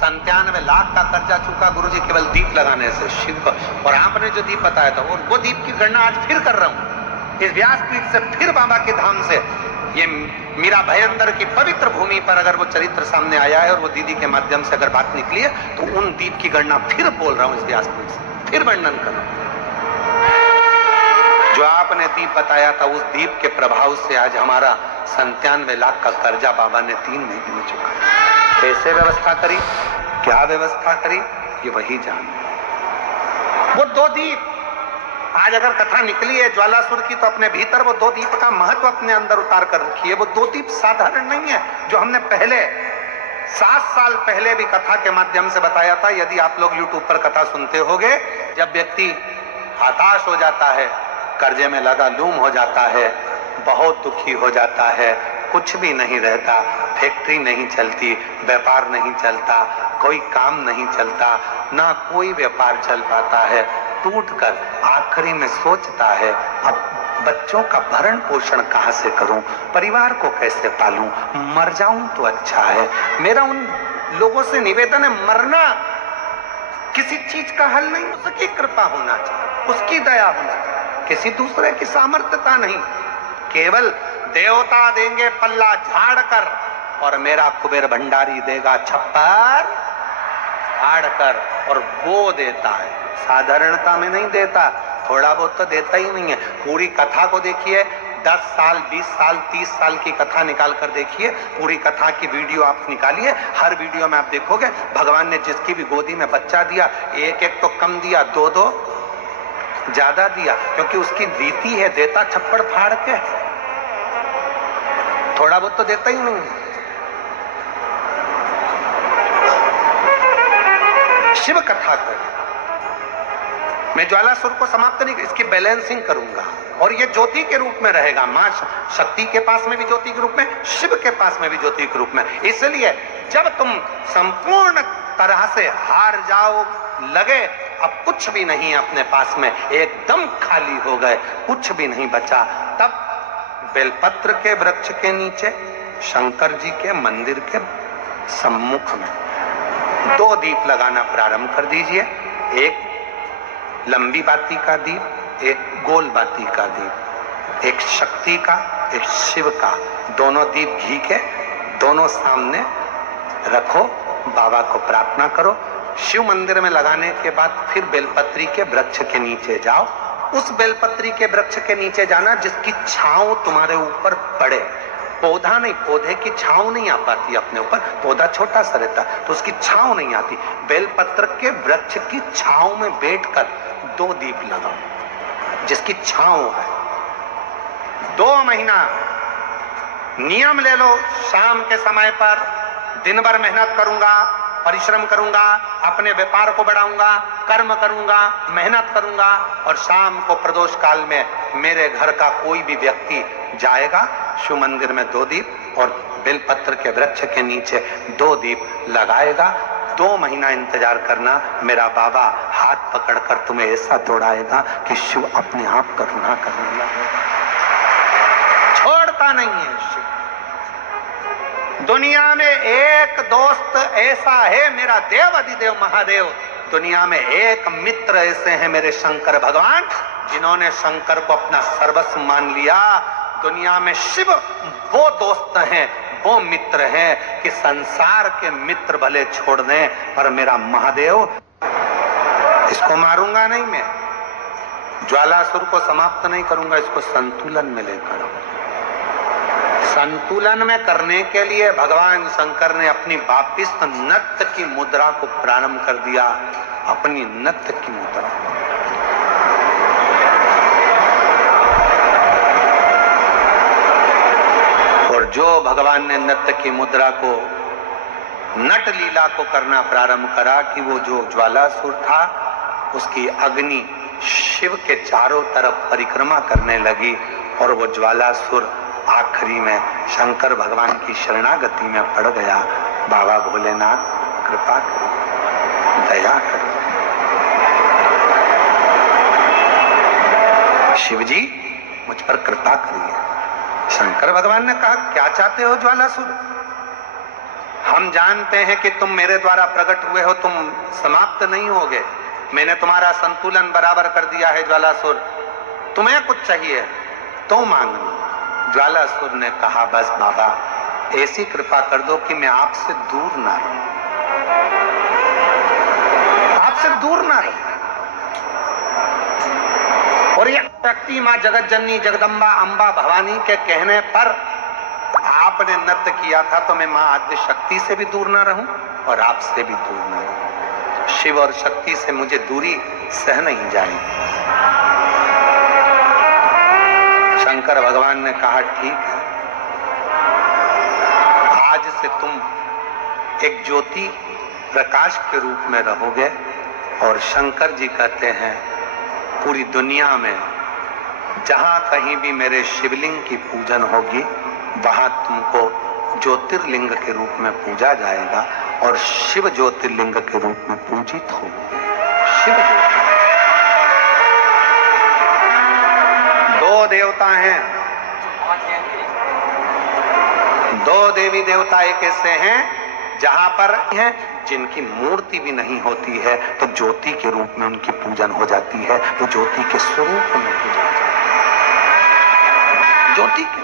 97 लाख का कर्जा चुका गुरुजी केवल दीप लगाने से शिव को। और आपने जो दीप बताया था और वो दीप की गणना आज फिर कर रहा हूं इस व्यासपीठ से, फिर बाबा के धाम से। ये मीरा भयंदर की पवित्र भूमि पर अगर वो चरित्र सामने आया है और वो दीदी के माध्यम से अगर बात निकली है तो उन दीप की गणना फिर बोल रहा हूं इस व्यासपीठ से, फिर वर्णन कर रहा हूं। जो आपने दीप बताया था उस दीप के प्रभाव से आज हमारा 97 लाख का कर्जा बाबा ने 3 महीने में चुकाया। कैसे व्यवस्था करी, क्या व्यवस्था करी, ये वही जान। वो 2 दीप आज अगर कथा निकली है ज्वालासुर की तो अपने भीतर वो 2 दीप का महत्व अपने अंदर उतार कर रखी है। वो 2 दीप साधारण नहीं है जो हमने पहले 7 साल पहले भी कथा के माध्यम से बताया था। यदि आप लोग YouTube पर कथा सुनते होंगे, जब व्यक्ति हताश हो जाता है, कर्जे में लगा लूम हो जाता है, बहुत दुखी हो जाता है, कुछ भी नहीं रहता, फैक्ट्री नहीं चलती, व्यापार नहीं चलता, कोई काम नहीं चलता, ना कोई व्यापार चल पाता है, टूटकर आखिरी में सोचता है अब बच्चों का भरण पोषण कहां से करूं, परिवार को कैसे पालूं, मर जाऊं तो अच्छा है। मेरा उन लोगों से निवेदन है, मरना किसी चीज का हल नहीं, उसकी कृपा होना चाहिए, उसकी दया होना चाहिए, किसी दूसरे की सामर्थ्यता नहीं। केवल देवता देंगे पल्ला झाड़ कर और मेरा कुबेर भंडारी देगा छप्पर झाड़ कर, और वो देता है, साधारणता में नहीं देता, थोड़ा बहुत तो देता ही नहीं है। पूरी कथा को देखिए, 10 साल 20 साल 30 साल की कथा निकाल कर देखिए, पूरी कथा की वीडियो आप निकालिए, हर वीडियो में आप देखोगे भगवान ने जिसकी भी गोदी में बच्चा दिया, एक एक तो कम दिया, 2-2 ज्यादा दिया, क्योंकि उसकी रीति है, देता छप्पड़ फाड़ के, थोड़ा बहुत तो देता ही नहीं है। शिव कथा कर, मैं ज्वालासुर को समाप्त नहीं, इसकी बैलेंसिंग करूंगा और ये ज्योति के रूप में रहेगा। मां शक्ति के पास में भी ज्योति के रूप में, शिव के पास में भी ज्योति के रूप में। इसलिए जब तुम संपूर्ण तरह से हार जाओ, लगे अब कुछ भी नहीं अपने पास में, एकदम खाली हो गए, कुछ भी नहीं बचा, तब बेलपत्र के वृक्ष के नीचे शंकर जी के मंदिर के सम्मुख में 2 दीप लगाना प्रारंभ कर दीजिए। एक लंबी बाती का दीप, एक गोल बाती का दीप, एक शक्ति का, एक शिव का, दोनों दीप घी के, दोनों सामने रखो, बाबा को प्रार्थना करो। शिव मंदिर में लगाने के बाद फिर बेलपत्री के वृक्ष के नीचे जाओ। उस बेलपत्री के वृक्ष के नीचे जाना जिसकी छांव तुम्हारे ऊपर पड़े। पौधा नहीं, पौधे की छांव नहीं आ पाती अपने ऊपर, पौधा छोटा सा रहता तो उसकी छांव नहीं आती। बेलपत्र के वृक्ष की छांव में बैठकर 2 दीप लगाओ जिसकी छांव है। 2 महीना नियम ले लो, शाम के समय पर दिन भर मेहनत करूंगा, परिश्रम करूंगा, अपने व्यापार को बढ़ाऊंगा, कर्म करूंगा, मेहनत करूंगा, और शाम को प्रदोष काल में मेरे घर का कोई भी व्यक्ति जाएगा, शिव मंदिर में 2 दीप और बेलपत्र के वृक्ष के नीचे 2 दीप लगाएगा। 2 महीना इंतजार करना, मेरा बाबा हाथ पकड़कर तुम्हें ऐसा दौड़ाएगा कि शिव अपने आप करुणा करने लगेगा। छोड़ता नहीं है शिव। दुनिया में एक दोस्त ऐसा है मेरा देव अधिदेव महादेव, दुनिया में एक मित्र ऐसे हैं मेरे शंकर भगवान जिन्होंने शंकर को अपना सर्वस्व मान लिया। दुनिया में शिव वो दोस्त हैं, वो मित्र हैं कि संसार के मित्र भले छोड़ दें पर मेरा महादेव, इसको मारूंगा नहीं मैं, ज्वालासुर को समाप्त नहीं करूंगा, इसको संतुलन में लेकर आऊंगा। संतुलन में करने के लिए भगवान शंकर ने अपनी वापिस नृत्य की मुद्रा को प्रारंभ कर दिया, अपनी नृत्य की मुद्रा। और जो भगवान ने नृत्य की मुद्रा को, नट लीला को करना प्रारंभ करा कि वो जो ज्वालासुर था उसकी अग्नि शिव के चारों तरफ परिक्रमा करने लगी और वो ज्वालासुर आखिरी में शंकर भगवान की शरणागति में पड़ गया। बाबा भोलेनाथ कृपा करो, दया करो। शिव जी मुझ पर कृपा करिए। शंकर भगवान ने कहा क्या चाहते हो ज्वालासुर? हम जानते हैं कि तुम मेरे द्वारा प्रकट हुए हो, तुम समाप्त नहीं होगे। मैंने तुम्हारा संतुलन बराबर कर दिया है ज्वालासुर, तुम्हें कुछ चाहिए तो मांगना। ज्वालासुर ने कहा बस बाबा ऐसी कृपा कर दो कि मैं आपसे दूर ना रहूं, आपसे दूर ना रहूं। और ये शक्ति मां जगत जननी जगदम्बा अंबा भवानी के कहने पर आपने नृत्य किया था, तो मैं मां आद्य शक्ति से भी दूर ना रहूं और आपसे भी दूर ना रहूं। शिव और शक्ति से मुझे दूरी सह नहीं जाएगी। शंकर भगवान ने कहा ठीक है, आज से तुम एक ज्योति प्रकाश के रूप में रहोगे। और शंकर जी कहते हैं पूरी दुनिया में जहां कहीं भी मेरे शिवलिंग की पूजन होगी वहां तुमको ज्योतिर्लिंग के रूप में पूजा जाएगा और शिव ज्योतिर्लिंग के रूप में पूजित होगी। शिव ज्योतिर्लिंग। दो देवता हैं, दो देवी देवता एक ऐसे हैं जहां पर हैं जिनकी मूर्ति भी नहीं होती है तो ज्योति के रूप में उनकी पूजन हो जाती है, वो ज्योति के स्वरूप में पूजा जाती है, ज्योति के